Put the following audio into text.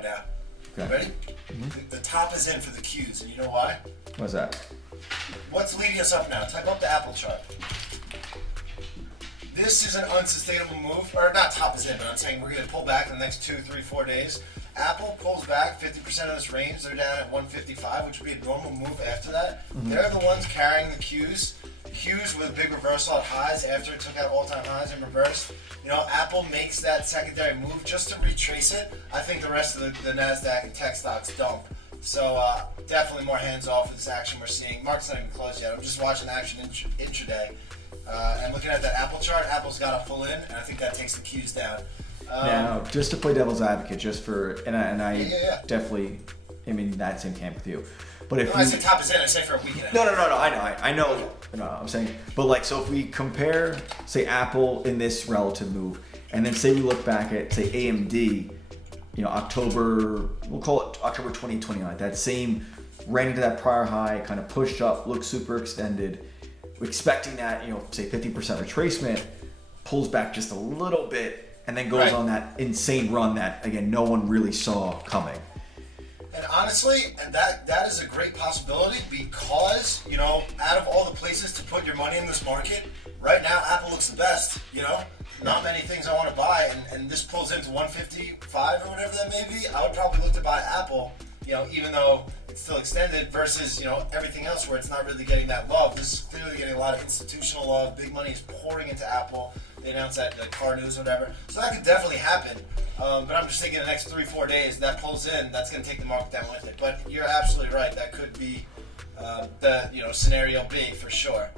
right now. Okay. Ready? The top is in for the Qs, and you know why? What's that? What's leading us up now? Type up the Apple chart. This is an unsustainable move, or not top is in, but I'm saying we're going to pull back in the next 2, 3, 4 days. Apple pulls back 50% of this range. They're down at 155, which would be a normal move after that. They're the ones carrying the Qs. Qs with a big reversal at highs after it took out all-time highs and reversed. Apple makes that secondary move just to retrace it. I think the rest of the NASDAQ and tech stocks dump. So definitely more hands-off with this action we're seeing. Market's not even closed yet. I'm just watching the action intraday. And looking at that Apple chart, Apple's got a full in, and I think that takes the Qs down. Now, just to play devil's advocate, and I definitely am in that same camp with you. But if I say top is in, I say for a week and a half. No, I know. No, I'm saying, but so if we compare, say, Apple in this relative move, and then say we look back at, say, AMD, October, we'll call it October 2029, that same ran into that prior high, kind of pushed up, looked super extended, expecting that, say 50% retracement, pulls back just a little bit, and then goes on that insane run that, again, no one really saw coming. And honestly, that is a great possibility because, out of all the places to put your money in this market, right now Apple looks the best, Not many things I want to buy, and this pulls into 155 or whatever that may be. I would probably look to buy Apple, even though it's still extended versus, everything else where it's not really getting that love. This is clearly getting a lot of institutional love. Big money is pouring into Apple. They announced that the car news or whatever. So that could definitely happen. But I'm just thinking the next 3-4 days that pulls in, that's going to take the market down with it. But you're absolutely right. That could be the scenario B for sure.